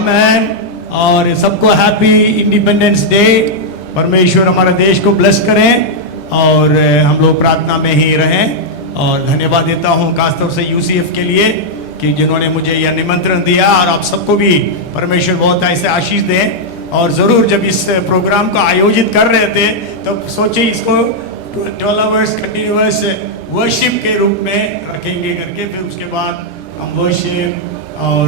आमेन। और सबको happy independence day. परमेश्वर हमारे देश को ब्लेस करें और हम लोग प्रार्थना में ही रहें। और धन्यवाद देता हूँ खासतौर से यूसीएफ के लिए कि जिन्होंने मुझे यह निमंत्रण दिया, और आप सबको भी परमेश्वर बहुत ऐसे आशीष दें। और ज़रूर जब इस प्रोग्राम को आयोजित कर रहे थे तो सोचे इसको 12 आवर्स कंटिन्यूअस वर्शिप के रूप में रखेंगे करके, फिर उसके बाद हम वर्शिप और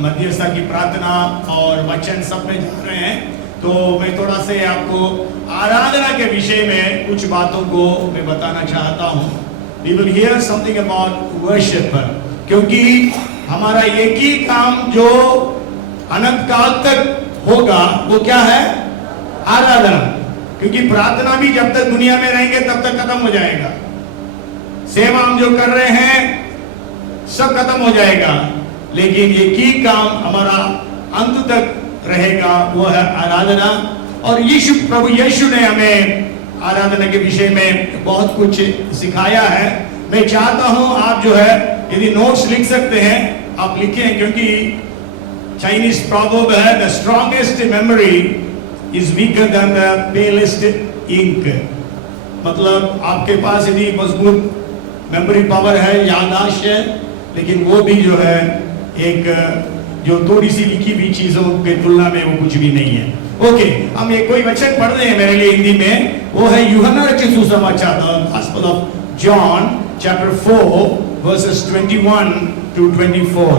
मध्यस्थता की प्रार्थना और वचन सब में जा रहे हैं। तो मैं थोड़ा से आपको आराधना के विषय में कुछ बातों को मैं बताना चाहता हूँ। We will hear something about worship, क्योंकि हमारा एक ही काम जो अनंत काल तक होगा वो क्या है? आराधना। क्योंकि प्रार्थना भी जब तक दुनिया में रहेंगे तब तक खत्म हो जाएगा। सेवा हम जो कर रहे हैं सब खत्म हो जाएगा, लेकिन एक ही काम हमारा अंत तक रहेगा, वो है आराधना। और प्रभु यीशु ने हमें आराधना के विषय में बहुत कुछ सिखाया है। मैं चाहता हूं आप जो है यदि नोट्स लिख सकते हैं आप लिखें, क्योंकि चाइनीज प्रॉवर्ब है, the strongest memory is weaker than the palest ink. मतलब आपके पास यदि मजबूत मेमोरी पावर है, याददाश्त है, लेकिन वो भी जो है एक जो थोड़ी सी लिखी हुई चीजों के तुलना में वो कुछ भी नहीं है। ओके, हम एक कोई वचन पढ़ रहे हैं मेरे लिए हिंदी में, वो है यूहन्ना रचित सुसमाचार, gospel of John chapter 4 versus 21 to 24।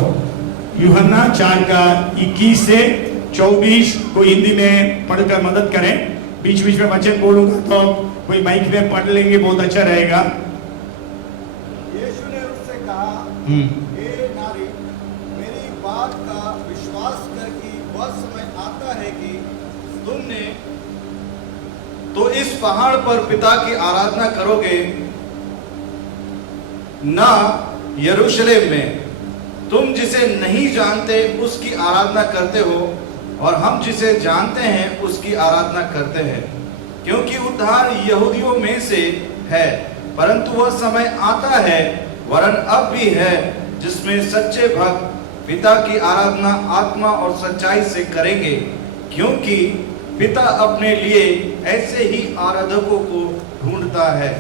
यूहन्ना 4 का 21 से 24 को हिंदी में पढ़कर मदद करें। बीच बीच में वचन बोलूंगा तो कोई माइक में पढ़ लेंगे, बहुत अच्छा रहेगा। यीशु ने उससे कहा, हे नारी, मेरी बात का विश्वास कर कि वह समय आता है कि तुमने तो इस पहाड़ पर पिता की आराधना करोगे, ना यरूशलेम में। तुम जिसे नहीं जानते उसकी आराधना करते हो, और हम जिसे जानते हैं उसकी आराधना करते हैं, क्योंकि उद्धार यहूदियों में से है। परंतु वह समय आता है, वरन अब भी है, जिसमें सच्चे भक्त पिता की आराधना आत्मा और सच्चाई से करेंगे, क्योंकि पिता अपने लिए ऐसे ही आराधकों को ढूंढता है।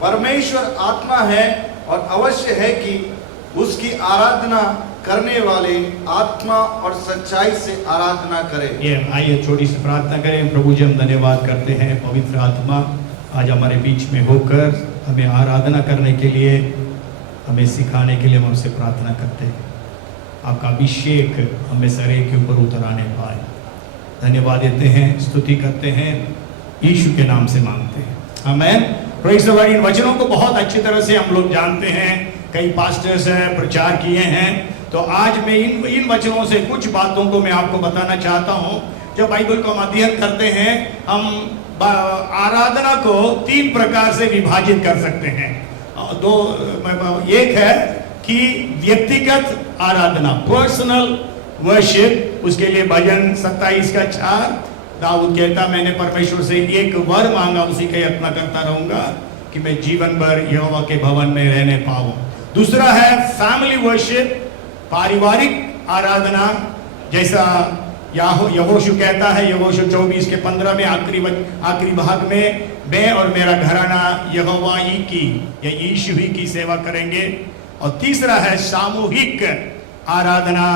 परमेश्वर आत्मा है, और अवश्य है कि उसकी आराधना करने वाले आत्मा और सच्चाई से आराधना करें। ये आइए छोटी सी प्रार्थना करें। प्रभु जी, हम धन्यवाद करते हैं पवित्र आत्मा आज हमारे बीच में होकर हमें आराधना करने के लिए, हमें सिखाने के लिए हम आपसे प्रार्थना करते हैं। आपका अभिषेक हमें सारे के ऊपर उतर आने पाए। धन्यवाद देते हैं, स्तुति करते हैं, यीशु के नाम से मांगते हैं, आमीन। Praise the Lord. इन वचनों को बहुत अच्छी तरह से हम लोग जानते हैं, कई पास्टर्स हैं प्रचार किए हैं। तो आज मैं इन वचनों से कुछ बातों को मैं आपको बताना चाहता हूं। जब बाइबल को हम अध्ययन करते हैं, हम आराधना को 3 प्रकार से विभाजित कर सकते हैं। एक है कि व्यक्तिगत आराधना, पर्सनल वर्शिप। उसके लिए भजन 27 का 4 दाऊद कहता, मैंने परमेश्वर से एक वर मांगा, उसी का यत्न करता रहूंगा कि मैं जीवन भर यहोवा के भवन में रहने पाऊं। दूसरा है फैमिली वर्शिप, पारिवारिक आराधना, जैसा यहोशू कहता है, यहोशू 24 के 15 में आखिरी भाग में, मैं और मेरा घराना यहोवा ही की या यीशु ही की सेवा करेंगे। और तीसरा है सामूहिक आराधना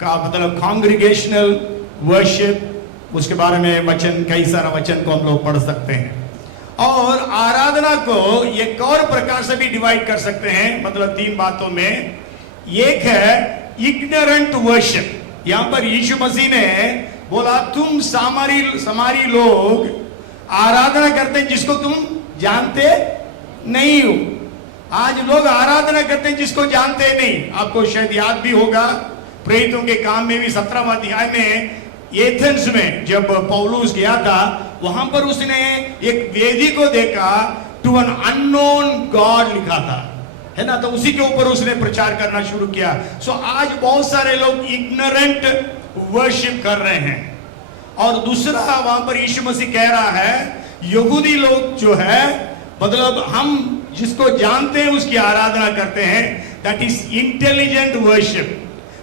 का मतलब कॉन्ग्रीगेशनल वर्शिप। उसके बारे में वचन, कई सारा वचन को हम लोग पढ़ सकते हैं। और आराधना को एक और प्रकार से भी डिवाइड कर सकते हैं, मतलब 3 बातों में। एक है इग्नोरेंट वर्शिप। यहां पर यीशु मसीह ने बोला, तुम सामारी लोग आराधना करते हैं जिसको तुम जानते नहीं हो। आज लोग आराधना करते हैं जिसको जानते नहीं। आपको शायद याद भी होगा, प्रेरितों के काम में भी 17वां अध्याय में एथेंस में जब पौलुस गया था, वहां पर उसने एक वेदी को देखा, टू एन अननोन गॉड लिखा था, है ना। तो उसी के ऊपर उसने प्रचार करना शुरू किया। सो आज बहुत सारे लोग इग्नोरेंट वर्शिप कर रहे हैं। और दूसरा वहां पर यीशु मसीह कह रहा है, यहूदी लोग जो है, मतलब हम जिसको जानते हैं उसकी आराधना करते हैं, दैट इज इंटेलिजेंट वर्शिप,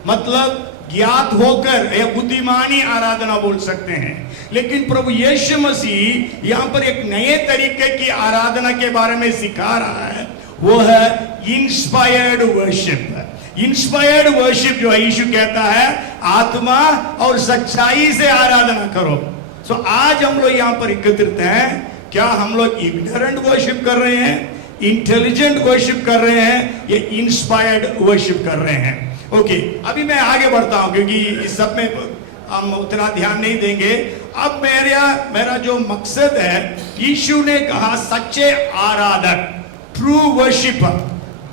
मतलब ज्ञात होकर या बुद्धिमानी आराधना बोल सकते हैं। लेकिन प्रभु यीशु मसीह यहां पर एक नए तरीके की आराधना के बारे में सिखा रहा है, वो है इंस्पायर्ड वर्शिप। इंस्पायर्ड वर्शिप जो है, यीशु कहता है आत्मा और सच्चाई से आराधना करो। सो आज हम लोग यहां पर एकत्रित हैं, क्या हम लोग इग्नोरेंट वर्शिप कर रहे हैं, इंटेलिजेंट वर्शिप कर रहे हैं, या इंस्पायर्ड वर्शिप कर रहे हैं? ओके, अभी मैं आगे बढ़ता हूं क्योंकि इस सब में हम उतना ध्यान नहीं देंगे। अब मेरा जो मकसद है, यीशु ने कहा सच्चे आराधक, true worshipper,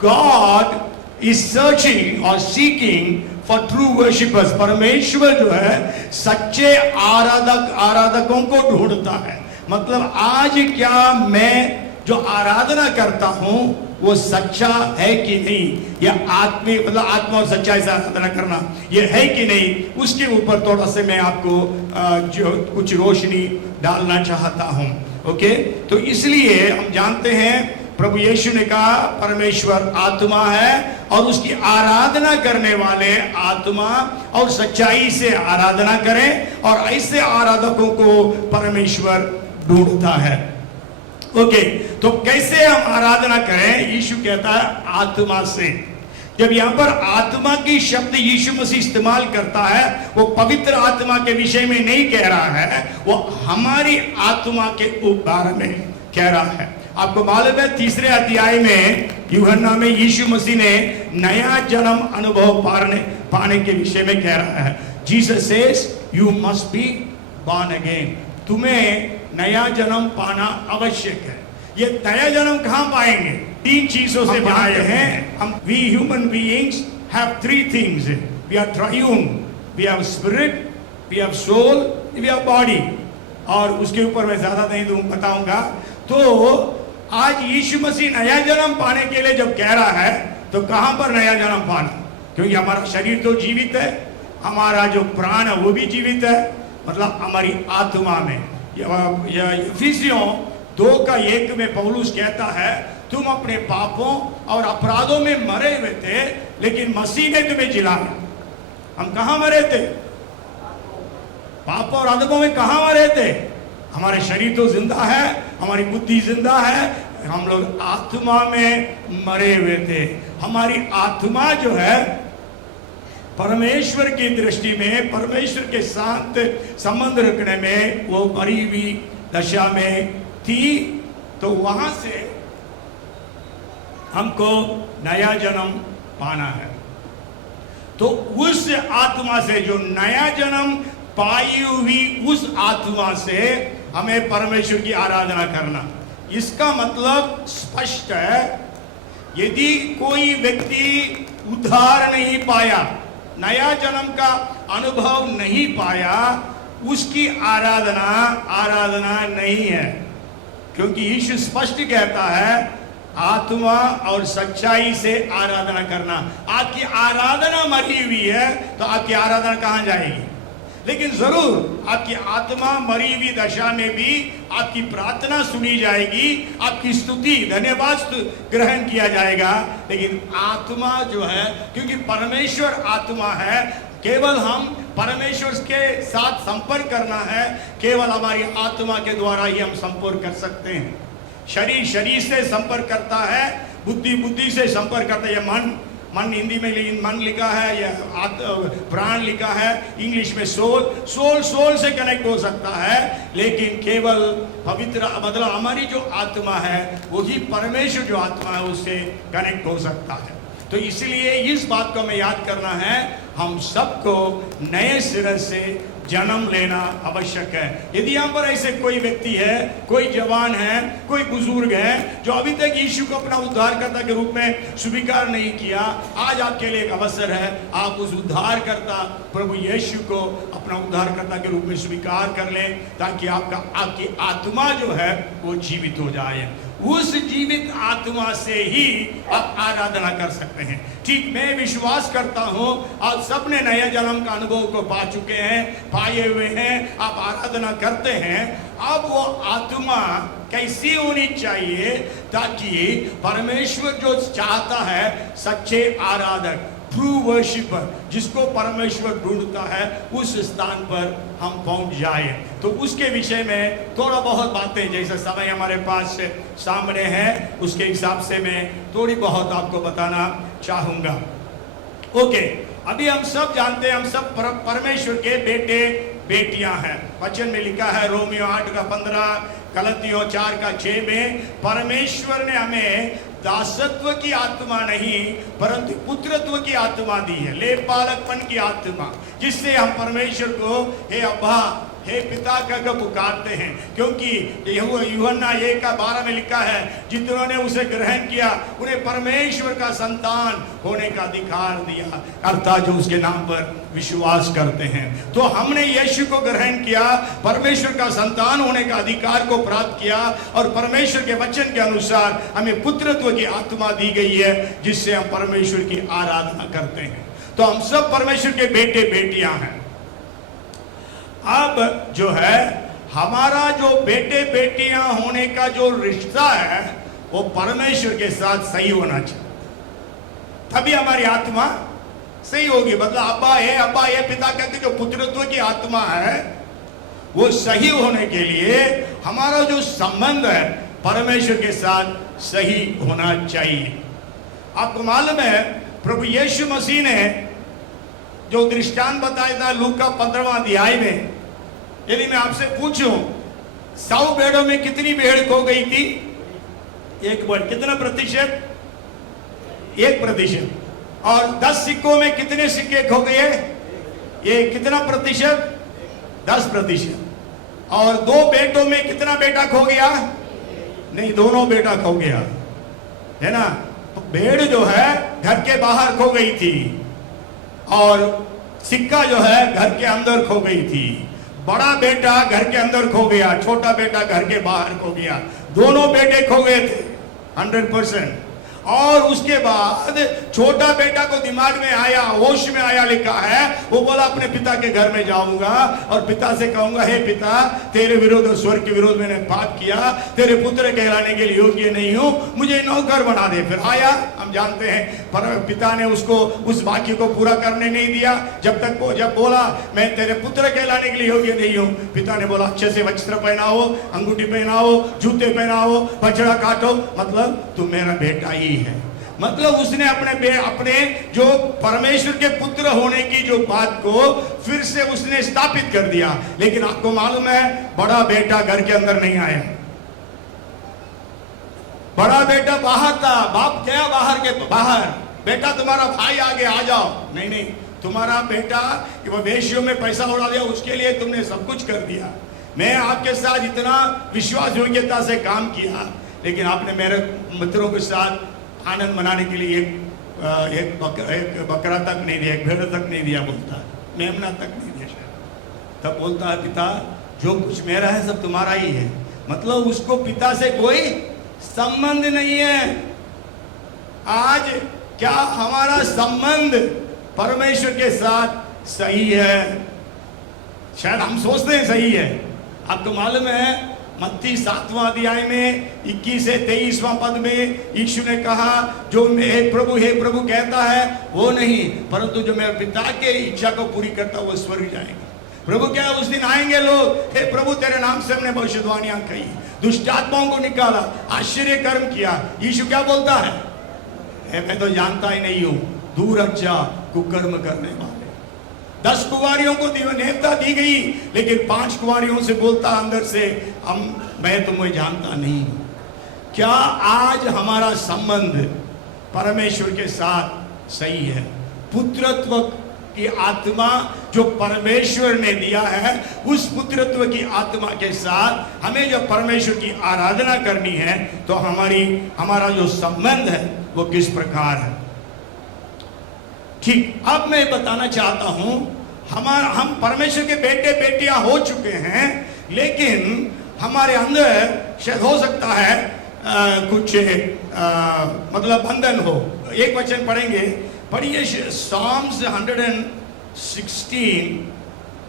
God is searching और सीकिंग फॉर ट्रू वर्शिपर्स। परमेश्वर जो है सच्चे आराधकों को ढूंढता है। मतलब आज क्या मैं जो आराधना करता हूं वो सच्चा है कि नहीं, या मतलब आत्मा और सच्चाई से आराधना करना ये है कि नहीं, उसके ऊपर थोड़ा सा मैं आपको जो कुछ रोशनी डालना चाहता हूं। ओके, तो इसलिए हम जानते हैं प्रभु यीशु ने कहा परमेश्वर आत्मा है और उसकी आराधना करने वाले आत्मा और सच्चाई से आराधना करें, और ऐसे आराधकों को परमेश्वर ढूंढता है। ओके, तो कैसे हम आराधना करें? यीशु कहता है आत्मा से। जब यहां पर आत्मा की शब्द यीशु मसीह इस्तेमाल करता है, वो पवित्र आत्मा के विषय में नहीं कह रहा है, वो हमारी आत्मा के बारे में कह रहा है। आपको मालूम है 3 अध्याय में यूहन्ना में यीशु मसीह ने नया जन्म अनुभव पाने के विषय में कह रहा है। Jesus says you must be born again, तुम्हें नया जन्म पाना आवश्यक है। ये नया जन्म कहां पाएंगे? 3 चीजों से बनाए हैं हम। We human beings have 3 things, we are triune, we have spirit, we have soul, we have body. और उसके ऊपर मैं ज्यादा नहीं बताऊंगा। तो आज यीशु मसीह नया जन्म पाने के लिए जब कह रहा है, तो कहां पर नया जन्म पाना? क्योंकि हमारा शरीर तो जीवित है, हमारा जो प्राण है वो भी जीवित है, मतलब हमारी आत्मा में। इफिसियों 2:1 में पौलुस कहता है तुम अपने पापों और अपराधों में मरे हुए थे, लेकिन मसीह ने तुम्हें जिलाया। हम कहां मरे थे? पापों और अधर्मों में कहां मरे थे? हमारे शरीर तो जिंदा है, हमारी बुद्धि जिंदा है, हम लोग आत्मा में मरे हुए थे। हमारी आत्मा जो है परमेश्वर की दृष्टि में, परमेश्वर के साथ संबंध रखने में वो मरी हुई दशा में थी। तो वहां से हमको नया जन्म पाना है। तो उस आत्मा से, जो नया जन्म पाई हुई उस आत्मा से हमें परमेश्वर की आराधना करना। इसका मतलब स्पष्ट है, यदि कोई व्यक्ति उद्धार नहीं पाया, नया जन्म का अनुभव नहीं पाया, उसकी आराधना नहीं है। क्योंकि यीशु स्पष्ट कहता है आत्मा और सच्चाई से आराधना करना। आपकी आराधना मरी हुई है तो आपकी आराधना कहां जाएगी? लेकिन जरूर आपकी आत्मा मरी हुई दशा में भी आपकी प्रार्थना सुनी जाएगी, आपकी स्तुति, धन्यवाद ग्रहण किया जाएगा। लेकिन आत्मा जो है, क्योंकि परमेश्वर आत्मा है, केवल हम परमेश्वर के साथ संपर्क करना है, केवल हमारी आत्मा के द्वारा ही हम संपर्क कर सकते हैं। शरीर शरीर से संपर्क करता है, बुद्धि बुद्धि से संपर्क करता है। मन हिंदी में मन लिखा है, या प्राण लिखा है, इंग्लिश में सोल से कनेक्ट हो सकता है। लेकिन केवल पवित्र, मतलब हमारी जो आत्मा है वही परमेश्वर जो आत्मा है उससे कनेक्ट हो सकता है। तो इसलिए इस बात को हमें याद करना है, हम सबको नए सिरे से जन्म लेना आवश्यक है। यदि यहाँ पर ऐसे कोई व्यक्ति है, कोई जवान है, कोई बुजुर्ग है जो अभी तक यीशु को अपना उद्धारकर्ता के रूप में स्वीकार नहीं किया, आज आपके लिए एक अवसर है, आप उस उद्धारकर्ता प्रभु यीशु को अपना उद्धारकर्ता के रूप में स्वीकार कर लें, ताकि आपकी आत्मा जो है वो जीवित हो जाए। उस जीवित आत्मा से ही आप आराधना कर सकते हैं। ठीक, मैं विश्वास करता हूं आप सबने नया जन्म का अनुभव को पा चुके हैं, पाए हुए हैं, आप आराधना करते हैं। अब वो आत्मा कैसी होनी चाहिए ताकि परमेश्वर जो चाहता है सच्चे आराधक, ट्रू वर्शिपर, जिसको परमेश्वर ढूंढता है, उस स्थान पर हम पहुंच जाए। तो उसके विषय में थोड़ा बहुत बातें, जैसे समय हमारे पास सामने है उसके हिसाब से मैं थोड़ी बहुत आपको बताना चाहूंगा। ओके, अभी हम सब जानते हैं, हम सब परमेश्वर के बेटे बेटियां हैं। वचन में लिखा है रोमियो 8:15, गलतियों 4:6 में, परमेश्वर ने हमें दासत्व की आत्मा नहीं परंतु पुत्रत्व की आत्मा दी है, लेपालकपन की आत्मा, जिससे हम परमेश्वर को हे अब्बा, हे पिता कहकर पुकारते हैं। क्योंकि यूहन्ना 1:12 में लिखा है, जिन्होंने उसे ग्रहण किया उन्हें परमेश्वर का संतान होने का अधिकार दिया, अर्थात जो उसके नाम पर विश्वास करते हैं। तो हमने यीशु को ग्रहण किया, परमेश्वर का संतान होने का अधिकार को प्राप्त किया, और परमेश्वर के वचन के अनुसार हमें पुत्रत्व की आत्मा दी गई है, जिससे हम परमेश्वर की आराधना करते हैं। तो हम सब परमेश्वर के बेटे बेटियां हैं। अब जो है हमारा जो बेटे बेटियां होने का जो रिश्ता है वो परमेश्वर के साथ सही होना चाहिए, तभी हमारी आत्मा सही होगी। मतलब अब्बा ये पिता कहते जो पुत्रत्व की आत्मा है वो सही होने के लिए हमारा जो संबंध है परमेश्वर के साथ सही होना चाहिए। आपको मालूम है प्रभु यीशु मसीह ने जो दृष्टांत बताया था लूका 15वां अध्याय में, यदि मैं आपसे पूछूं 100 भेड़ों में कितनी भेड़ खो गई थी? 1 भेड़। कितना प्रतिशत? 1%। और 10 सिक्कों में कितने सिक्के खो गए? ये कितना प्रतिशत? 10%। और 2 बेटों में कितना बेटा खो गया? नहीं, दोनों बेटा खो गया, है ना। भेड़ जो है घर के बाहर खो गई थी और सिक्का जो है घर के अंदर खो गई थी। बड़ा बेटा घर के अंदर खो गया, छोटा बेटा घर के बाहर खो गया। दोनों बेटे खो गए थे 100%। और उसके बाद छोटा बेटा को दिमाग में आया, होश में आया, लिखा है वो बोला अपने पिता के घर में जाऊंगा और पिता से कहूंगा, हे पिता, तेरे विरोध और स्वर्ग के विरोध मैंने पाप किया, तेरे पुत्र कहलाने के लिए योग्य नहीं हूं, मुझे नौकर बना दे। फिर आया, हम जानते हैं, पर पिता ने उसको उस वाक्य को पूरा करने नहीं दिया। जब बोला मैं तेरे पुत्र कहलाने के लिए योग्य नहीं हूं, पिता ने बोला अच्छे से वस्त्र पहनाओ, अंगूठी पहनाओ, जूते पहनाओ, बछड़ा काटो, मतलब तू मेरा बेटा ही है। मतलब उसने अपने जो परमेश्वर के पुत्र होने की जो बात को फिर से उसने स्थापित कर दिया। लेकिन आपको मालूम है बड़ा बेटा घर के अंदर नहीं आया, बड़ा बेटा बाहर था। बाप गया बाहर, बेटा तुम्हारा भाई आगे आ जाओ। नहीं, तुम्हारा बेटा वो वेश्यों में पैसा उड़ा दिया, उसके लिए तुमने सब कुछ कर दिया। मैं आपके साथ इतना विश्वास योग्यता से काम किया, लेकिन आपने मेरे मित्रों के साथ आनंद मनाने के लिए एक बकरा तक नहीं दिया, एक भेड़ तक नहीं दिया, बोलता मेमना तक नहीं दिया शायद। तब बोलता है पिता जो कुछ मेरा है सब तुम्हारा ही है। मतलब उसको पिता से कोई संबंध नहीं है। आज क्या हमारा संबंध परमेश्वर के साथ सही है? शायद हम सोचते हैं सही है। आपको मालूम है मत्ती 7वां अध्याय में 21 से 23वां पद में यीशु ने कहा जो हे प्रभु कहता है वो नहीं, परंतु जो मेरे पिता के इच्छा को पूरी करता वो स्वर्ग जाएगा। प्रभु क्या उस दिन आएंगे लोग, हे प्रभु तेरे नाम से हमने भविष्यवाणियां कही, दुष्ट आत्माओं को निकाला, आश्चर्य कर्म किया। यीशु क्या बोलता है? मैं तो जानता ही नहीं हूं, दूर हट जा कुकर्म करने वाले। 10 कुंवारियों को नेवता दी गई, लेकिन 5 कुंवारियों से बोलता अंदर से मैं तुम्हें जानता नहीं हूं। क्या आज हमारा संबंध परमेश्वर के साथ सही है? पुत्रत्व की आत्मा जो परमेश्वर ने दिया है, उस पुत्रत्व की आत्मा के साथ हमें जब परमेश्वर की आराधना करनी है तो हमारा जो संबंध है वो किस प्रकार है। ठीक, अब मैं बताना चाहता हूं हम परमेश्वर के बेटे बेटियां हो चुके हैं, लेकिन हमारे अंदर शायद हो सकता है कुछ मतलब बंधन हो। एक वचन पढ़ेंगे, पढ़िए Psalms 116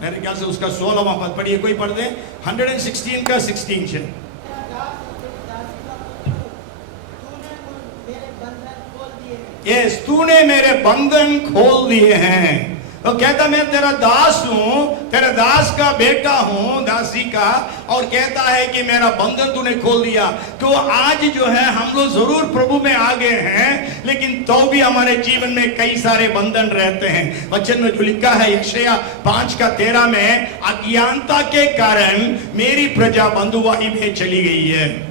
मेरे ख्याल से उसका 16वां पद पढ़िए, कोई पढ़ दे 116 का 16 से। यस, तूने मेरे बंधन खोल दिए हैं। तो कहता मैं तेरा दास हूं, तेरा दास का बेटा हूं, दासी का, और कहता है कि मेरा बंधन तूने खोल दिया। तो आज जो है हम लोग जरूर प्रभु में आ गए हैं, लेकिन तो भी हमारे जीवन में कई सारे बंधन रहते हैं। वचन में जो लिखा है यशायाह 5:13 में, अज्ञानता के कारण मेरी प्रजा बंधुआई में चली गई है।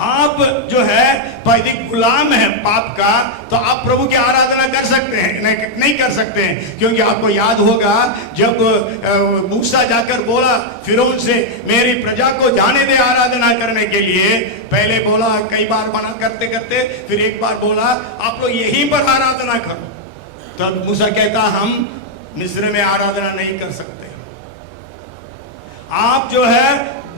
आप जो है यदि गुलाम है पाप का, तो आप प्रभु की आराधना कर सकते हैं? नहीं कर सकते हैं, क्योंकि आपको याद होगा जब मूसा जाकर बोला फिरौन से, मेरी प्रजा को जाने दे आराधना करने के लिए। पहले बोला कई बार मना करते करते, फिर एक बार बोला आप लोग यहीं पर आराधना करो। तब मूसा कहता हम मिस्र में आराधना नहीं कर सकते। आप जो है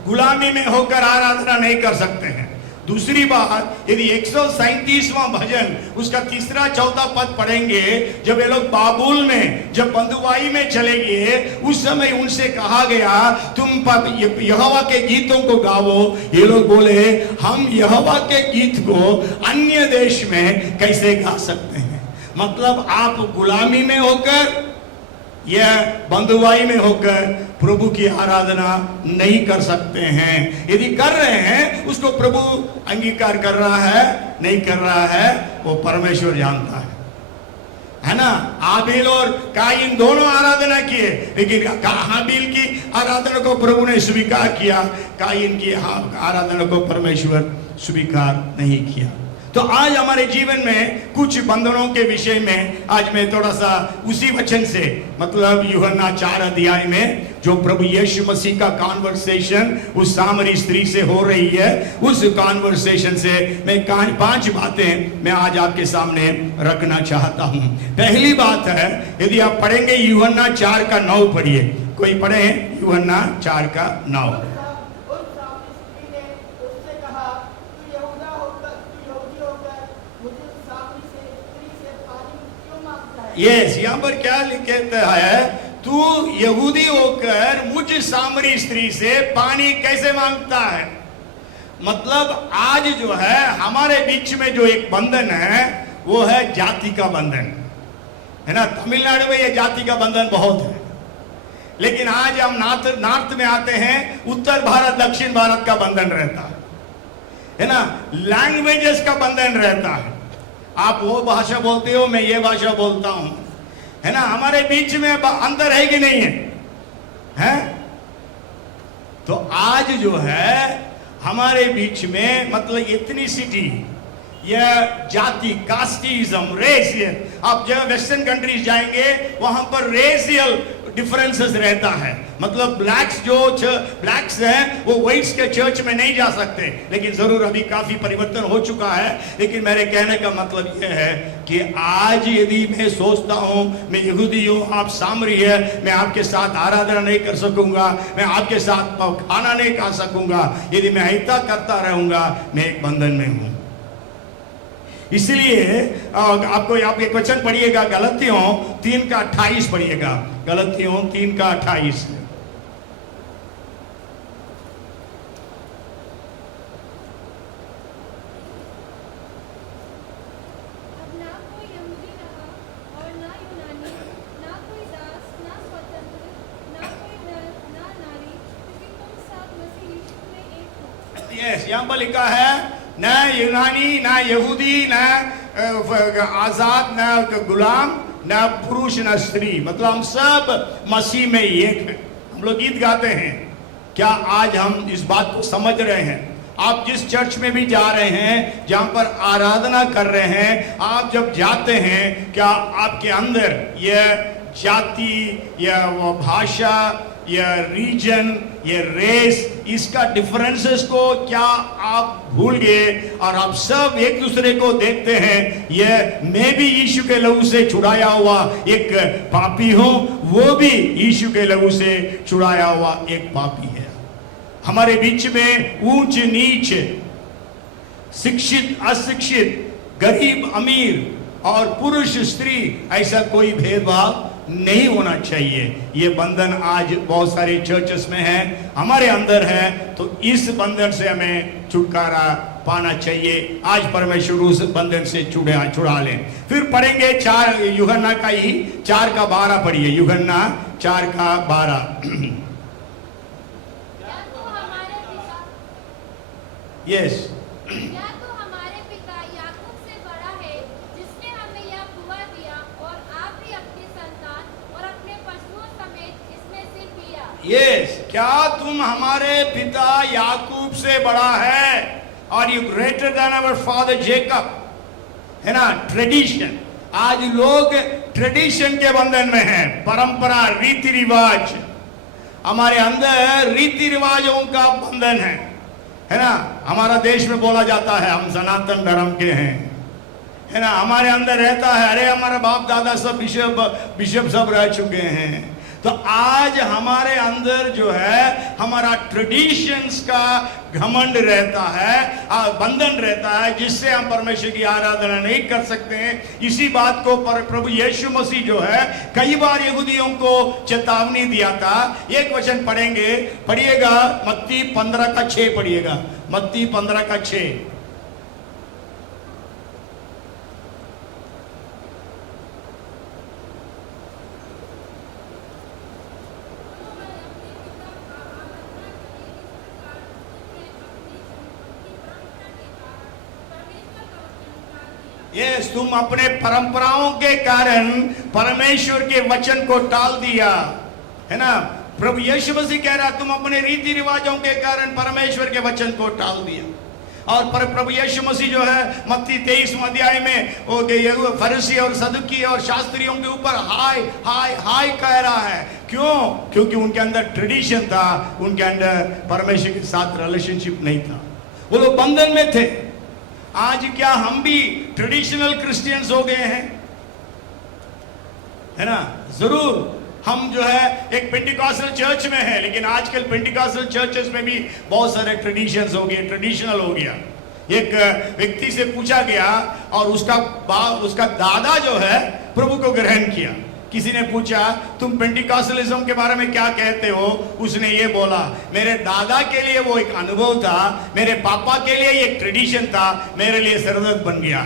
गुलामी में होकर आराधना नहीं कर सकते हैं। दूसरी बात, यदि 137वां भजन उसका 3-4 पद पढ़ेंगे, जब ये लोग बाबुल में जब बंधुआई में चले गए, उस समय उनसे कहा गया तुम यहोवा के गीतों को गाओ। ये लोग बोले हम यहोवा के गीत को अन्य देश में कैसे गा सकते हैं? मतलब आप गुलामी में होकर या बंधुआई में होकर प्रभु की आराधना नहीं कर सकते हैं। यदि कर रहे हैं उसको प्रभु अंगीकार कर रहा है नहीं कर रहा है, वो परमेश्वर जानता है ना। आबिल और कायिन दोनों आराधना किए, लेकिन हाबिल की आराधना को प्रभु ने स्वीकार किया, कायिन की आराधना को परमेश्वर स्वीकार नहीं किया। तो आज हमारे जीवन में कुछ बंधनों के विषय में आज मैं थोड़ा सा उसी वचन से, मतलब यूहन्ना 4 में जो प्रभु यीशु मसीह का कॉन्वर्सेशन उस सामरी स्त्री से हो रही है, उस कॉन्वर्सेशन से मैं 5 बातें मैं आज आपके सामने रखना चाहता हूं। पहली बात है, यदि आप पढ़ेंगे यूहन्ना 4:9 पढ़िए, कोई पढ़े यूहन्ना 4:9। यस, यहाँ पर क्या लिखा है, तू यहूदी होकर मुझ सामरी स्त्री से पानी कैसे मांगता है? मतलब आज जो है हमारे बीच में जो एक बंधन है वो है जाति का बंधन, है ना। तमिलनाडु में ये जाति का बंधन बहुत है, लेकिन आज हम नॉर्थ में आते हैं, उत्तर भारत दक्षिण भारत का बंधन रहता है ना। लैंग्वेजेस का बंधन रहता है, आप वो भाषा बोलते हो, मैं ये भाषा बोलता हूं, है ना। हमारे बीच में अंतर है कि नहीं है, हैं? तो आज जो है हमारे बीच में मतलब एथनिसिटी या जाति, कास्टिज्म, रेसियल, आप जब वेस्टर्न कंट्रीज जाएंगे वहां पर रेसियल डिफरेंसेस रहता है। मतलब ब्लैक्स हैं वो व्हाइट्स के चर्च में नहीं जा सकते, लेकिन जरूर अभी काफी परिवर्तन हो चुका है। लेकिन मेरे कहने का मतलब यह है कि आज यदि मैं सोचता हूं मैं यहूदी हूं, आप सामरी है, मैं आपके साथ आराधना नहीं कर सकूंगा, मैं आपके साथ खाना नहीं खा सकूंगा, यदि मैं ऐसा करता रहूंगा, मैं एक बंधन में हूं। इसलिए आपको आप एक वचन पढ़िएगा, गलतियों 3:28 पढ़िएगा, गलतियों 3:28। यस, यहाँ पर लिखा है न यूनानी, न यहूदी, न आजाद, न गुलाम, न पुरुष, न स्त्री, मतलब हम सब मसीह में एक हैं। हम लोग गीत गाते हैं, क्या आज हम इस बात को समझ रहे हैं? आप जिस चर्च में भी जा रहे हैं, जहां पर आराधना कर रहे हैं, आप जब जाते हैं, क्या आपके अंदर यह जाति या भाषा या रीजन या रेस, इसका डिफरेंसेस को क्या आप भूल गए और आप सब एक दूसरे को देखते हैं? यह मैं भी यीशु के लहू से छुड़ाया हुआ एक पापी हूं, वो भी यीशु के लहू से छुड़ाया हुआ एक पापी है। हमारे बीच में ऊंच नीच, शिक्षित अशिक्षित, गरीब अमीर और पुरुष स्त्री, ऐसा कोई भेदभाव नहीं होना चाहिए। ये बंधन आज बहुत सारे चर्चेस में है, हमारे अंदर है, तो इस बंधन से हमें छुटकारा पाना चाहिए। आज परमेश्वर उस बंधन से छुड़ा लें। फिर पढ़ेंगे 4 यूहन्ना का ही 4:12 पढ़िए, यूहन्ना 4:12। यस, या तो हमारे पिता याकूब से बड़ा है, जिसने हमें यह कुआं दिया, और आप भी अपनी संतान और अपने पशुओं समेत इसमें से पिया। यस, क्या तुम हमारे पिता याकूब से बड़ा है? और you greater than our father Jacob? है ना, ट्रेडिशन। आज लोग ट्रेडिशन के बंधन में हैं, परंपरा, रीति रिवाज। हमारे अंदर रीति रिवाजों का बंधन है ना। हमारा देश में बोला जाता है हम सनातन धर्म के हैं, है ना। हमारे अंदर रहता है, अरे हमारे बाप दादा सब बिशप सब रह चुके हैं। तो आज हमारे अंदर जो है हमारा ट्रेडिशंस का घमंड रहता है, बंधन रहता है, जिससे हम परमेश्वर की आराधना नहीं कर सकते हैं। इसी बात को प्रभु यीशु मसीह जो है कई बार यहूदियों को चेतावनी दिया था। एक वचन पढ़िएगा, मत्ती 15:6 पढ़िएगा, मत्ती 15:6। यस, तुम अपने परंपराओं के कारण परमेश्वर के वचन को टाल दिया, है ना। प्रभु यीशु मसीह कह रहा तुम अपने रीति रिवाजों के कारण परमेश्वर के वचन को टाल दिया। और प्रभु यीशु मसीह जो है मत्ती 23वें अध्याय में वो फरीसी और सदुकी और शास्त्रियों के ऊपर हाय हाय हाय कह रहा है। क्यों? क्योंकि उनके अंदर ट्रेडिशन था, उनके अंदर परमेश्वर के साथ रिलेशनशिप नहीं था, वो लोग बंधन में थे। आज क्या हम भी ट्रेडिशनल क्रिश्चियंस हो गए हैं? है ना, जरूर। हम जो है एक पेंटिकॉस्टल चर्च में है, लेकिन आजकल पेंटिकॉस्टल चर्चेस में भी बहुत सारे ट्रेडिशंस हो गए, ट्रेडिशनल हो गया। एक व्यक्ति से पूछा गया और उसका दादा जो है प्रभु को ग्रहण किया। किसी ने पूछा तुम पेंटिकॉस्टलिज्म के बारे में क्या कहते हो? उसने ये बोला मेरे दादा के लिए वो एक अनुभव था, मेरे पापा के लिए एक ट्रेडिशन था, मेरे लिए सरदर्द बन गया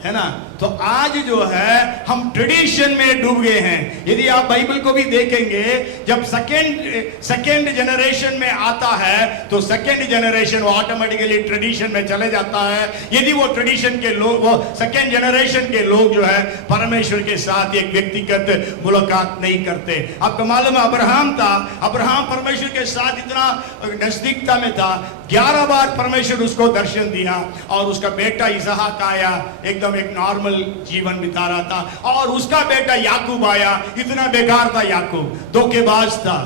है ना। तो आज जो है हम ट्रेडिशन में डूब गए हैं। यदि आप बाइबल को भी देखेंगे, जब सेकेंड जनरेशन में आता है तो सेकेंड जनरेशन वो ऑटोमेटिकली ट्रेडिशन में चले जाता है। यदि वो ट्रेडिशन के लोग, वो सेकेंड जनरेशन के लोग जो है परमेश्वर के साथ एक व्यक्तिगत मुलाकात नहीं करते। आपको मालूम है अब्राहम था, अब्राहम परमेश्वर के साथ इतना नजदीकता में था, 11 बार परमेश्वर उसको दर्शन दिया और उसका बेटा इसहाक आया, एकदम एक नॉर्मल जीवन बिता रहा था। और उसका बेटा याकूब आया, इतना बेकार था याकूब, धोखेबाज था,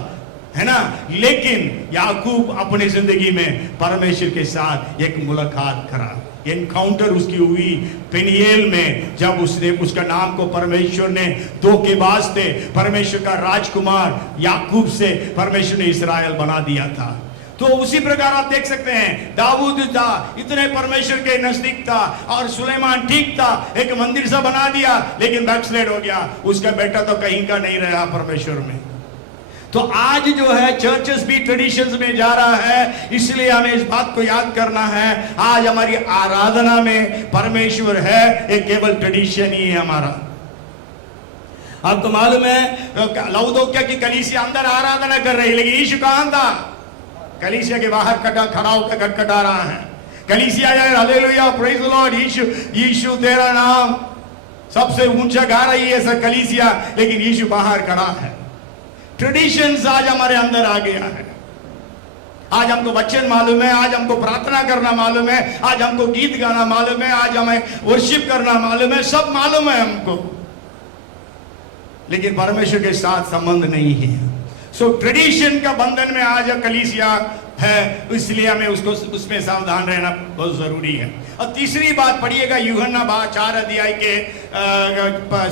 है ना। लेकिन याकूब अपनी जिंदगी में परमेश्वर के साथ एक मुलाकात करा, एनकाउंटर उसकी हुई पेनियल में, जब उसका नाम को परमेश्वर ने धोखेबाज थे परमेश्वर का राजकुमार याकूब से परमेश्वर ने इस्राएल बना दिया था। तो उसी प्रकार आप देख सकते हैं दाऊद था, इतने परमेश्वर के नजदीक था, और सुलेमान ठीक था, एक मंदिर सा बना दिया, लेकिन बैकस्लाइड हो गया। उसका बेटा तो कहीं का नहीं रहा परमेश्वर में। तो आज जो है चर्चेस भी ट्रेडिशंस में जा रहा है, इसलिए हमें इस बात को याद करना है, आज हमारी आराधना में परमेश्वर है, एक केवल ट्रेडिशन ही है हमारा। आपको मालूम है लौदोकिया की कलीसिया अंदर आराधना कर रही, लेकिन यीशु कहां था? कलीसिया के बाहर खड़ा होकर खटखटा रहा है। कलीसिया हालेलुया प्रेज द लॉर्ड, यीशु तेरा नाम सबसे ऊंचा गा रही है सब कलीसिया, लेकिन यीशु बाहर खड़ा है। ट्रेडिशंस आज हमारे अंदर आ गया है। आज हमको वचन मालूम है, आज हमको प्रार्थना करना मालूम है, आज हमको गीत गाना मालूम है, आज हमें वर्शिप करना मालूम है, सब मालूम है हमको, लेकिन परमेश्वर के साथ संबंध नहीं है। सो ट्रेडिशन का बंधन में आज कलीसिया है, इसलिए हमें उसमें सावधान रहना बहुत जरूरी है। और तीसरी बात पढ़िएगा यूहन्ना 4 अध्याय के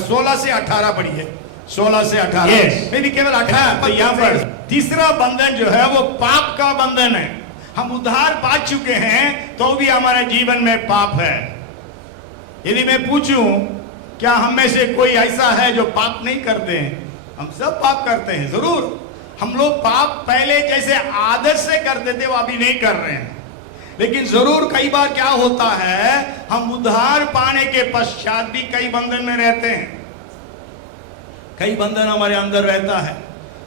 16 से 18 पढ़िए, 16 से 18 में भी केवल 18। यहाँ पर तीसरा बंधन जो है वो पाप का बंधन है। हम उद्धार पा चुके हैं तो भी हमारे जीवन में पाप है। यदि मैं पूछूं क्या हम में से कोई ऐसा है जो पाप नहीं करते हैं? हम सब पाप करते हैं जरूर। हम लोग पाप पहले जैसे आदत से करते थे वो अभी नहीं कर रहे हैं, लेकिन जरूर कई बार क्या होता है, हम उद्धार पाने के पश्चात भी कई बंधन में रहते हैं। कई बंधन हमारे अंदर रहता है।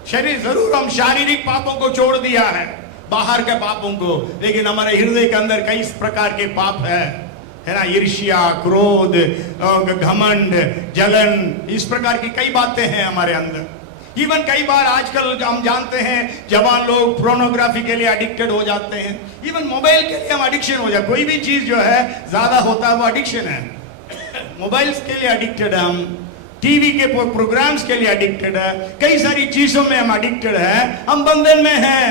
शरीर जरूर, हम शारीरिक पापों को छोड़ दिया है, बाहर के पापों को, लेकिन हमारे हृदय के अंदर कई प्रकार के पाप है ना। ईर्ष्या, क्रोध, घमंड, जलन, इस प्रकार की कई बातें हैं हमारे अंदर। इवन कई बार आजकल हम जानते हैं जवान लोग पोर्नोग्राफी के लिए एडिक्टेड हो जाते हैं। इवन मोबाइल के लिए हम एडिक्शन हो जाए, कोई भी चीज जो है ज्यादा होता है वो एडिक्शन है। मोबाइल्स के लिए एडिक्टेड है हम, टीवी के प्रोग्राम्स के लिए एडिक्टेड है, कई सारी चीजों में हम एडिक्टेड है। हम बंधन में हैं।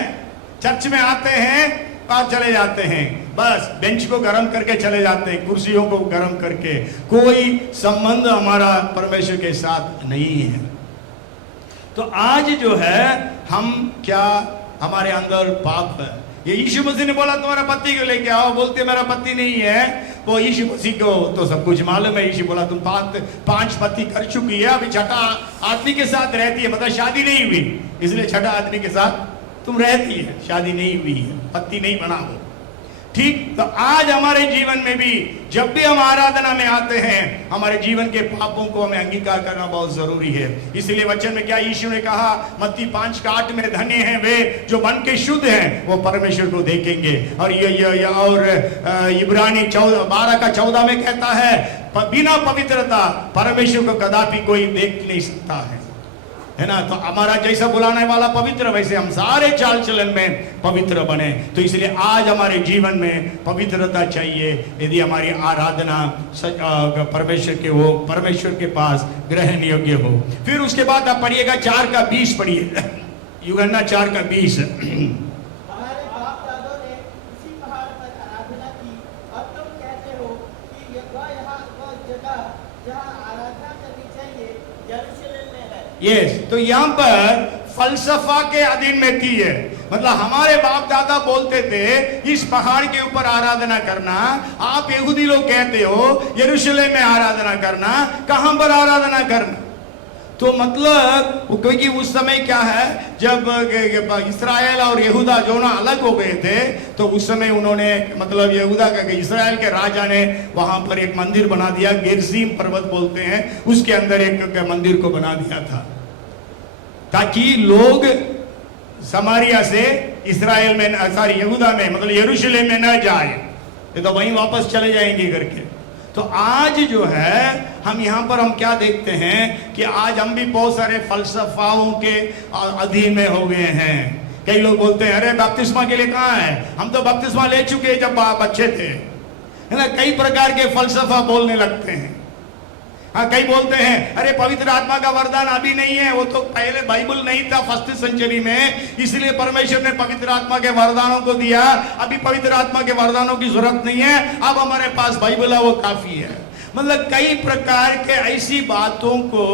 चर्च में आते हैं, पास चले जाते हैं, बस बेंच को गर्म करके चले जाते हैं, कुर्सियों को गर्म करके, कोई संबंध हमारा परमेश्वर के साथ नहीं है। तो आज जो है हम क्या, हमारे अंदर पाप है। ये यीशु मसीह ने बोला तुम्हारा पति को लेके आओ, बोलते मेरा पति नहीं है। वो यीशु मसीह को तो सब कुछ मालूम है। यीशु बोला तुम 5 पति कर चुकी है, अभी छठा आदमी के साथ रहती है, मतलब शादी नहीं हुई, इसलिए छठा आदमी के साथ तुम रहती है, शादी नहीं हुई है, पति नहीं बना हो। ठीक, तो आज हमारे जीवन में भी जब भी हम आराधना में आते हैं, हमारे जीवन के पापों को हमें अंगीकार करना बहुत जरूरी है। इसलिए वचन में क्या यीशु ने कहा, मत्ती 5:8 में धन्य हैं वे जो मन के शुद्ध हैं, वो परमेश्वर को देखेंगे। और ये और इब्रानी 12:14 में कहता है, बिना पवित्रता परमेश्वर को कदापि कोई देख नहीं सकता है ना। तो हमारा जैसा बुलाने वाला पवित्र, वैसे हम सारे चाल चलन में पवित्र बने। तो इसलिए आज हमारे जीवन में पवित्रता चाहिए, यदि हमारी आराधना परमेश्वर के पास ग्रहण योग्य हो। फिर उसके बाद आप पढ़िएगा 4:20 पढ़िए, यूहन्ना 4:20। हमारे बाप दादों ने इसी पहाड़ पर आराधना की, और तुम कहते हो कि वह जगह जहाँ आराधना करनी चाहिए यरूशलेम में है। यस, तो यहाँ पर फलसफा के अधीन में थी है, मतलब हमारे बाप दादा बोलते थे इस पहाड़ के ऊपर आराधना करना। आप यहूदी लोग कहते हो यरूशलेम में आराधना करना, कहां पर आराधना करना? तो मतलब क्योंकि उस समय क्या है, जब इस्राएल और यहूदा जो ना अलग हो गए थे, तो उस समय उन्होंने, मतलब यहूदा का, इस्राएल के राजा ने वहां पर एक मंदिर बना दिया, गेरसीम पर्वत बोलते हैं, उसके अंदर एक मंदिर को बना दिया था, ताकि लोग समारिया से इस्राएल में, सॉरी यहूदा में, मतलब यरूशलेम में न जाए, ये तो वहीं वापस चले जाएंगे करके। तो आज जो है हम यहाँ पर हम क्या देखते हैं कि आज हम भी बहुत सारे फलसफाओं के अधीन में हो गए हैं। कई लोग बोलते हैं अरे बपतिस्मा के लिए कहाँ है, हम तो बपतिस्मा ले चुके जब बच्चे थे, है ना। कई प्रकार के फलसफा बोलने लगते हैं। हाँ, कई बोलते हैं अरे पवित्र आत्मा का वरदान अभी नहीं है, वो तो पहले बाइबल नहीं था 1st सेंचुरी में, इसलिए परमेश्वर ने पवित्र आत्मा के वरदानों को दिया। अभी पवित्र आत्मा के वरदानों की जरूरत नहीं है, अब हमारे पास बाइबल है, वो काफी है। मतलब कई प्रकार के ऐसी बातों को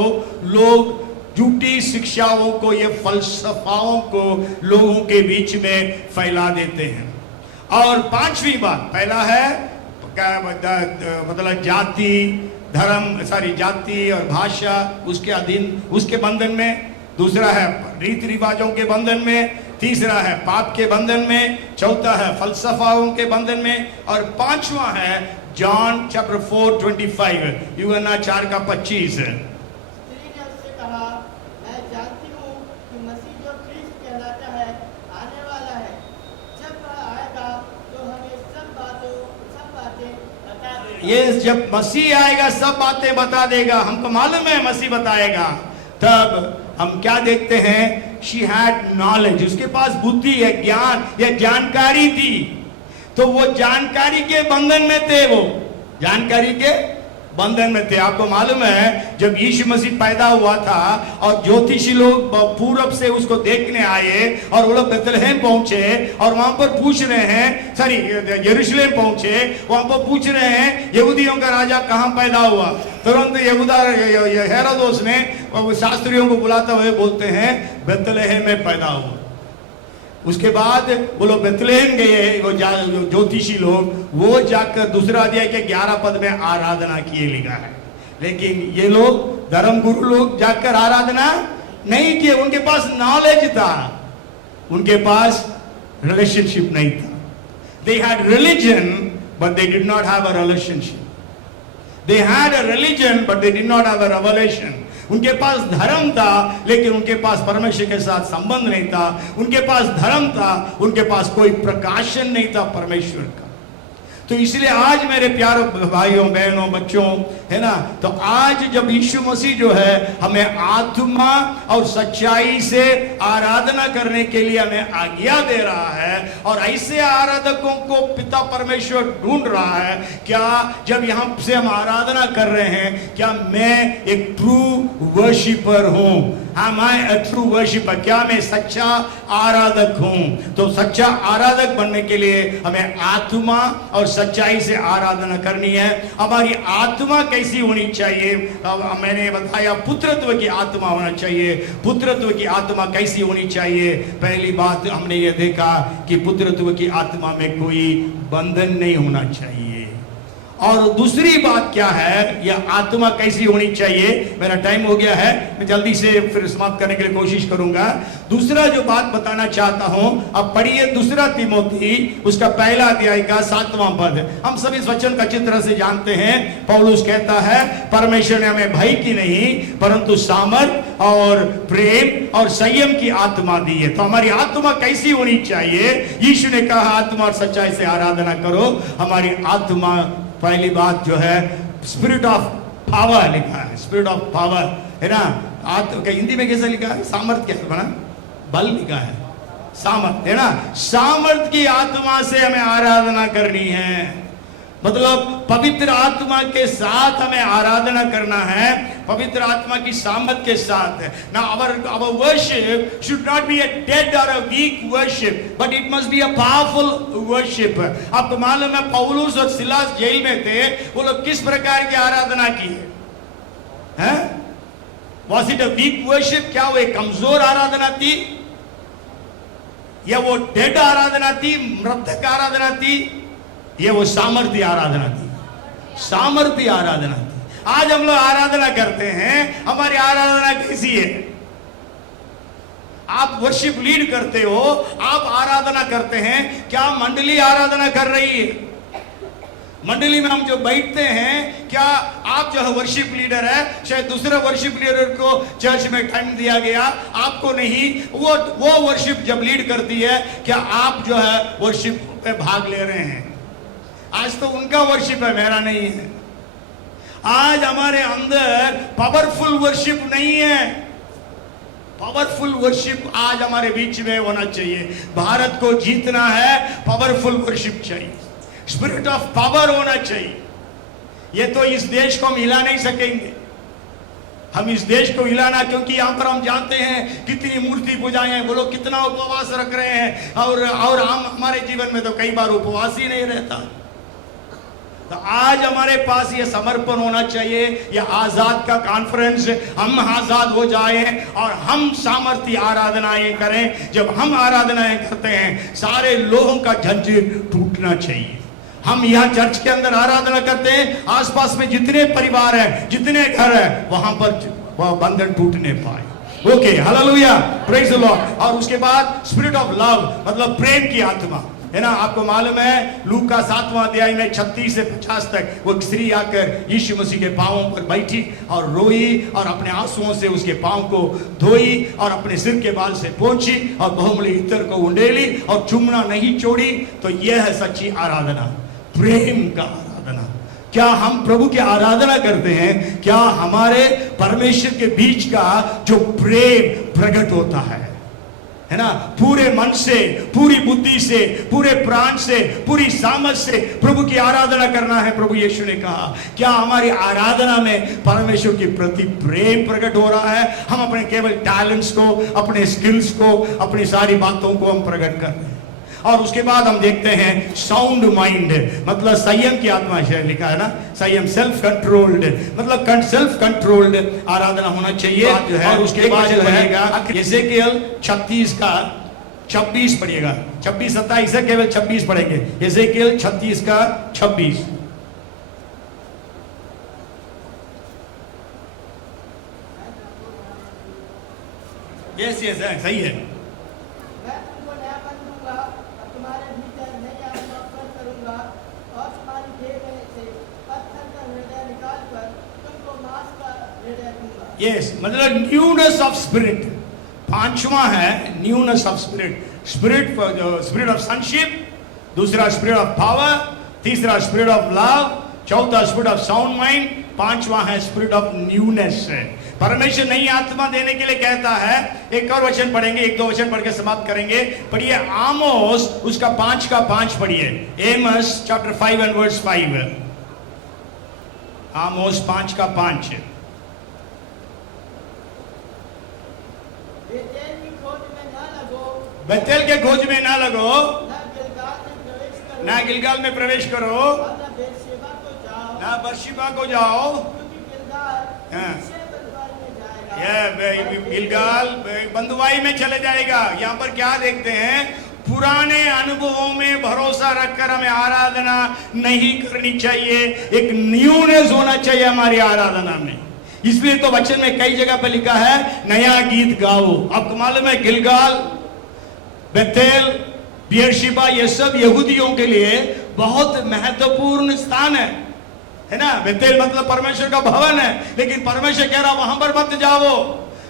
लोग, झूठी शिक्षाओं को, ये फलसफाओं को लोगों के बीच में फैला देते हैं। और 5वीं बात, पहला है मतलब जाति, धर्म, सारी जाति और भाषा उसके अधीन, उसके बंधन में। दूसरा है रीति रिवाजों के बंधन में। तीसरा है पाप के बंधन में। चौथा है फलसफाओं के बंधन में। और 5वां है जॉन चैप्टर 4:25, यूहन्ना 4:25। स्त्री ने उससे कहा, मैं जानती हूँ कि मसीह जो ख्रिस्त कहलाता है आने वाला है, जब वह आएगा तो हमें सब बातें बता देगा। ये जब मसीह आएगा सब बातें बता देगा, हमको मालूम है मसीह बताएगा। तब हम क्या देखते हैं, शी हैड नॉलेज, उसके पास बुद्धि है, ज्ञान या जानकारी थी। तो वो जानकारी के बंधन में थे, वो जानकारी के बंधन में थे। आपको मालूम है जब यीशु मसीह पैदा हुआ था और ज्योतिषी लोग पूरब से उसको देखने आए और वो लोग बेथलेहम पहुंचे और वहां पर पूछ रहे हैं, सॉरी यरूशलेम पहुंचे, वहां पर पूछ रहे हैं यहूदियों का राजा कहां पैदा हुआ। तुरंत यहूदा हेरोदेस ने शास्त्रियों को बुलाते हुए बोलते हैं बेथलेहम में पैदा हुआ। उसके बाद वो लोग बेथलेहम गए, वो ज्योतिषी लोग, वो जाकर दूसरा अध्याय के 11 पद में आराधना किए लिखा है। लेकिन ये लोग धर्म गुरु लोग जाकर आराधना नहीं किए, उनके पास नॉलेज था, उनके पास रिलेशनशिप नहीं था। They had religion but they did not have a relationship. They had a religion but they did not have a revelation. उनके पास धर्म था लेकिन उनके पास परमेश्वर के साथ संबंध नहीं था। उनके पास धर्म था, उनके पास कोई प्रकाशन नहीं था परमेश्वर का। तो इसलिए आज मेरे प्यारे भाइयों बहनों बच्चों, है ना, तो आज जब यीशु मसीह जो है हमें आत्मा और सच्चाई से आराधना करने के लिए हमें आज्ञा दे रहा है और ऐसे आराधकों को पिता परमेश्वर ढूंढ रहा है। क्या जब यहाँ से हम आराधना कर रहे हैं, क्या मैं एक ट्रू वर्शिपर हूँ? Am I a true worshipper? क्या मैं सच्चा आराधक हूँ? तो सच्चा आराधक बनने के लिए हमें आत्मा और सच्चाई से आराधना करनी है। हमारी आत्मा कैसी होनी चाहिए? मैंने बताया पुत्रत्व की आत्मा होना चाहिए। पुत्रत्व की आत्मा कैसी होनी चाहिए? पहली बात हमने ये देखा कि पुत्रत्व की आत्मा में कोई बंधन नहीं होना चाहिए। और दूसरी बात क्या है, यह आत्मा कैसी होनी चाहिए? मेरा टाइम हो गया है, मैं जल्दी से फिर समाप्त करने के लिए कोशिश करूंगा। दूसरा जो बात बताना चाहता हूं, अब पढ़िए दूसरा तिमोथी उसका पहला अध्याय का 7वां पद। हम सब इस वचन का अच्छी तरह से जानते हैं। पौलुस कहता है परमेश्वर ने हमें भय की नहीं परंतु सामर्थ और प्रेम और संयम की आत्मा दी है। तो हमारी आत्मा कैसी होनी चाहिए? यीशु ने कहा आत्मा और सच्चाई से आराधना करो। हमारी आत्मा, पहली बात जो है स्पिरिट ऑफ पावर लिखा है, स्पिरिट ऑफ पावर, है ना। हिंदी में कैसा लिखा है? सामर्थ क्या बना? बल लिखा है, सामर्थ, है ना। सामर्थ की आत्मा से हमें आराधना करनी है। मतलब पवित्र आत्मा के साथ हमें आराधना करना है, पवित्र आत्मा की सामर्थ के साथ। Now our worship should not be a dead or a weak worship, but it must be a powerful worship. आपको मालूम है पौलुस और सिलास जेल में थे, वो लोग किस प्रकार की आराधना की है? Was it a weak worship? क्या वो एक कमजोर आराधना थी या वो डेड आराधना थी, मृतक आराधना थी? ये वो सामर्थ्य आराधना थी, सामर्थ्य आराधना थी। आज हम लोग आराधना करते हैं, हमारी आराधना कैसी है? आप वर्शिप लीड करते हो, आप आराधना करते हैं, क्या मंडली आराधना कर रही है? मंडली में हम जो बैठते हैं, क्या आप जो है वर्शिप लीडर है? शायद दूसरे वर्शिप लीडर को चर्च में टाइम दिया गया, आपको नहीं। वो वर्शिप जब लीड करती है, क्या आप जो है वर्शिप पे भाग ले रहे हैं? आज तो उनका वर्शिप है, मेरा नहीं है। आज हमारे अंदर पावरफुल वर्शिप नहीं है। पावरफुल वर्शिप आज हमारे बीच में होना चाहिए। भारत को जीतना है, पावरफुल वर्शिप चाहिए, स्पिरिट ऑफ पावर होना चाहिए। ये तो इस देश को हम हिला नहीं सकेंगे। हम इस देश को हिलाना, क्योंकि यहाँ पर हम जानते हैं कितनी मूर्ति पूजाएं हैं, वो लोग कितना उपवास रख रहे हैं, और हम हमारे जीवन में तो कई बार उपवास ही नहीं रहता। तो आज हमारे पास ये समर्पण होना चाहिए, ये आजाद का कॉन्फ्रेंस, हम आजाद हो जाएं और हम सामर्थ्य आराधनाएं करें। जब हम आराधनाएं करते हैं, सारे लोगों का जंजीर टूटना चाहिए। हम यहाँ चर्च के अंदर आराधना करते हैं, आसपास में जितने परिवार हैं, जितने घर हैं, वहां पर वह बंधन टूटने पाए। Okay, hallelujah, praise the Lord. और उसके बाद स्पिरिट ऑफ लव, मतलब प्रेम की आत्मा, है ना। आपको मालूम है लूका का 7वां अध्याय में 36 से 50 तक वो स्त्री आकर यीशु मसीह के पांवों पर बैठी और रोई और अपने आंसुओं से उसके पांव को धोई और अपने सिर के बाल से पोंछी और बहुमूल्य इत्र को उंडेली और चुम्बना नहीं छोड़ी। तो यह है सच्ची आराधना, प्रेम का आराधना। क्या हम प्रभु की आराधना करते हैं? क्या हमारे परमेश्वर के बीच का जो प्रेम प्रकट होता है ना, पूरे मन से, पूरी बुद्धि से, पूरे प्राण से, पूरी सामर्थ से प्रभु की आराधना करना है। प्रभु यीशु ने कहा, क्या हमारी आराधना में परमेश्वर के प्रति प्रेम प्रकट हो रहा है? हम अपने केवल टैलेंट्स को, अपने स्किल्स को, अपनी सारी बातों को हम प्रकट कर रहे हैं? और उसके बाद हम देखते हैं साउंड माइंड, मतलब संयम की आत्मा से लिखा है ना, संयम, सेल्फ कंट्रोल्ड, मतलब सेल्फ कंट्रोल्ड आराधना होना चाहिए। और उसके बाद जो है यहेजकेल 36 का 26 पढ़िएगा, 26 27 है, केवल 26 पढ़ेंगे। यहेजकेल 36 का 26। यस यस सही है। मैं तुमको नयापन दूंगा और तुम्हारे भीतर नई आत्मा उत्पन्न करूंगा और तुम्हारी देह में से पत्थर का हृदय निकाल कर तुमको मांस का हृदय दूंगा। यस मतलब न्यूनेस ऑफ स्पिरिट। पांचवा है newness of spirit, spirit of sonship, दूसरा स्पिरिट ऑफ पावर, तीसरा स्पिरिट ऑफ लव, चौथा स्पिरिट ऑफ साउंड माइंड, पांचवा है स्पिरिट ऑफ न्यूनेस। परमेश्वर नई आत्मा देने के लिए कहता है। एक और वचन पढ़ेंगे, एक दो वचन पढ़ के समाप्त करेंगे। पढ़िए आमोस उसका 5 का 5 पढ़िए। Amos chapter 5 and verse 5। Amos 5 का 5। बेतेल की खोज में न लगो, बेतेल के खोज में ना लगो, न गिलगाल में प्रवेश करो ना गिलगाल में प्रवेश करो, और न बेर्शेबा को जाओ, ना बर्शिबा को जाओ। क्योंकि गिलगाल हाँ। निश्चय बंधुआई में जाएगा। ये गिलगाल बंधुआई में चले जाएगा। यहाँ पर क्या देखते हैं? पुराने अनुभवों में भरोसा रखकर हमें आराधना नहीं करनी चाहिए। एक न्यूनेस होना चाहिए हमारी आराधना में। इसलिए तो वचन में कई जगह पर लिखा है नया गीत गाओ। आपको मालूम है गिलगाल, बेतेल, बेर्शिबा ये सब यहूदियों के लिए बहुत महत्वपूर्ण स्थान है ना। बेतेल मतलब परमेश्वर का भवन है, लेकिन परमेश्वर कह रहा वहां पर मत जाओ,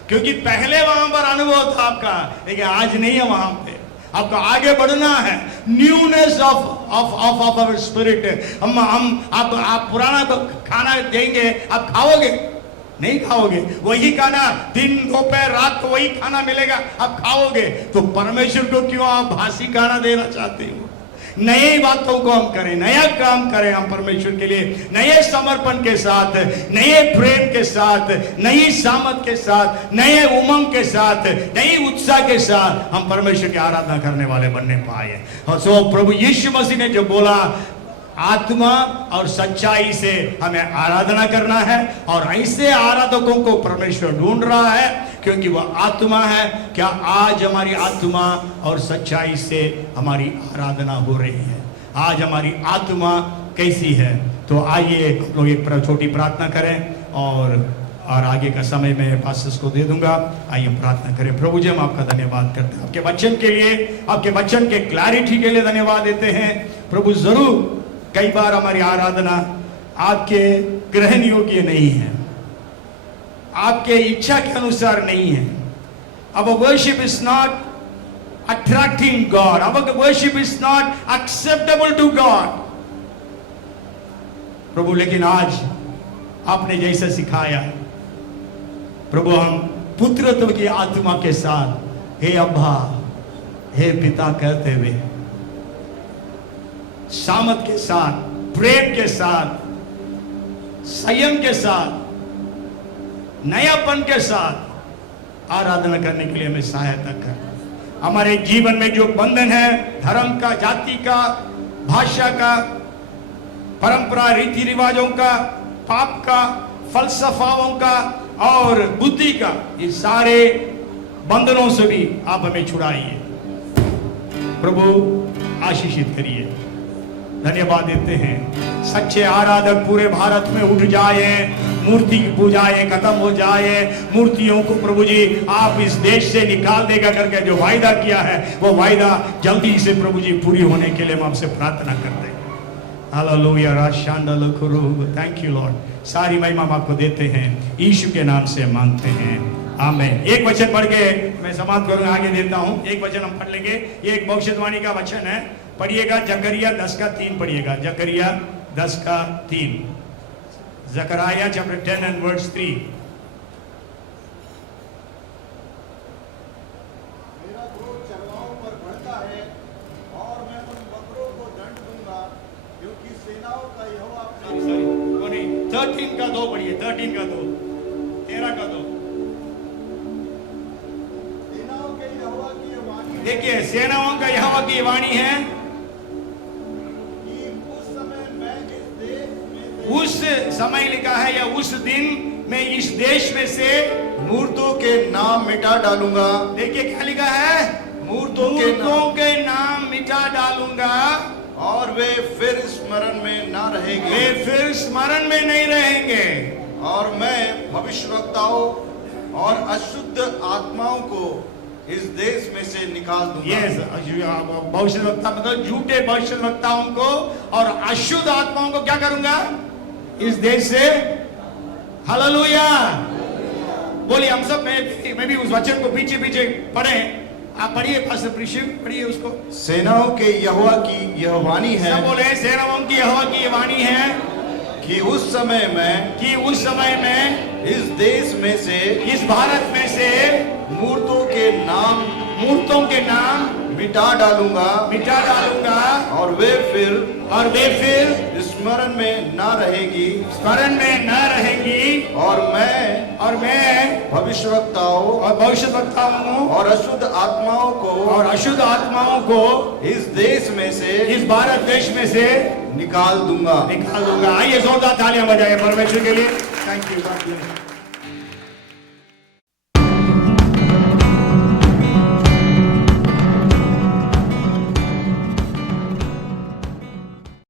क्योंकि पहले वहां पर अनुभव था आपका, लेकिन आज नहीं है। वहां पे आपको आगे बढ़ना है। Newness of our spirit. आप पुराना खाना देंगे, आप खाओगे नहीं? खाओगे वही खाना, दिन दोपहर रात को वही खाना मिलेगा, आप खाओगे। तो परमेश्वर को क्यों आप बासी खाना देना चाहते हो? नई बातों को हम करें, नया काम करें हम परमेश्वर के लिए, नए समर्पण के साथ, नए प्रेम के साथ, नई सामत के साथ, नए उमंग के साथ, नई उत्साह के साथ हम परमेश्वर की आराधना करने वाले बनने पाए। और सो प्रभु यीशु मसीह ने जो बोला, आत्मा और सच्चाई से हमें आराधना करना है, और ऐसे आराधकों को परमेश्वर ढूंढ रहा है, क्योंकि वह आत्मा है। क्या आज हमारी आत्मा और सच्चाई से हमारी आराधना हो रही है? आज हमारी आत्मा कैसी है? तो आइए हम लोग एक छोटी प्रार्थना करें, और आगे का समय मैं पास्टर्स को दे दूंगा। आइए प्रार्थना करें। प्रभु जी हम आपका धन्यवाद करते हैं आपके वचन के लिए, आपके वचन के क्लैरिटी के लिए धन्यवाद देते हैं। प्रभु जरूर कई बार हमारी आराधना आपके ग्रहण योग्य नहीं है, आपके इच्छा के अनुसार नहीं है। Our worship is not attracting God. Our worship is not acceptable to God. प्रभु लेकिन आज आपने जैसा सिखाया प्रभु, हम पुत्रत्व की आत्मा के साथ हे अब्बा, हे पिता कहते हुए, सामत के साथ, प्रेम के साथ, संयम के साथ, नयापन के साथ आराधना करने के लिए हमें सहायता कर। हमारे जीवन में जो बंधन है, धर्म का, जाति का, भाषा का, परंपरा, रीति रिवाजों का, पाप का, फलसफाओं का और बुद्धि का, ये सारे बंधनों से भी आप हमें छुड़ाइए। प्रभु आशीषित करिए। धन्यवाद देते हैं। सच्चे आराधक पूरे भारत में उठ जाए, मूर्ति की पूजाएं खत्म हो जाए, मूर्तियों को प्रभु जी आप इस देश से निकाल देगा करके जो वायदा किया है, वो वायदा जल्दी से प्रभु जी पूरी होने के लिए हम आपसे प्रार्थना करते हैं। हालेलुया, राशांडल खुरू, थैंक यू लॉर्ड। सारी महिमा हम आपको देते हैं, यीशु के नाम से मांगते हैं, आमीन। एक वचन पढ़ के मैं समाप्त करूंगा, आगे देता हूं। एक वचन हम पढ़ लेंगे, ये एक भविष्यवाणी का वचन है। पढ़िएगा जकरिया 10 का 3 पढ़िएगा, जकरिया 10 का 3, जकरिया चैप्टर 10 एंड वर्स 3। मेरा क्रोध चरवाहों पर भड़का है और मैं उन बकरों को दंड दूंगा, क्योंकि सेनाओं का यहोवा सॉरी वो नहीं, 13 का 2 पढ़िए, 13 का 2, 13 का 2। सेनाओं के यहोवा की यह वाणी है देखिए, सेनाओं का यहोवा की वाणी है कि उस समय मैं इस देश में से उस समय लिखा है या उस दिन मैं इस देश में से मूर्तों के नाम मिटा डालूंगा। देखिए क्या लिखा है, मूर्तों के नाम मिटा डालूंगा और वे फिर स्मरण में ना रहेंगे। वे फिर स्मरण में नहीं रहेंगे। और मैं भविष्यवक्ताओं और अशुद्ध आत्माओं को इस देश में से निकाल दूंगा। यस, भविष्यवक्ता मतलब झूठे भविष्यवक्ताओं को और अशुद्ध आत्माओं को क्या करूंगा इस देश से। हालेलुया, बोलिए हम सब। मैं भी उस वचन को पीछे पीछे पढ़े। आप पढ़िए पास्टर प्रीशियन, पढ़िए उसको। सेनाओं के यहोवा की यह वाणी है सब बोले सेनाओं की यहोवा की ये वाणी है कि उस समय में इस देश में से इस भारत में से मूर्तों के नाम मिटा डालूंगा और वे फिर स्मरण में न रहेगी और मैं भविष्यवक्ताओं और अशुद्ध आत्माओं को इस देश में से इस भारत देश में से निकाल दूंगा। आइए जोरदार तालियां बजाएं परमेश्वर के लिए। Thank you.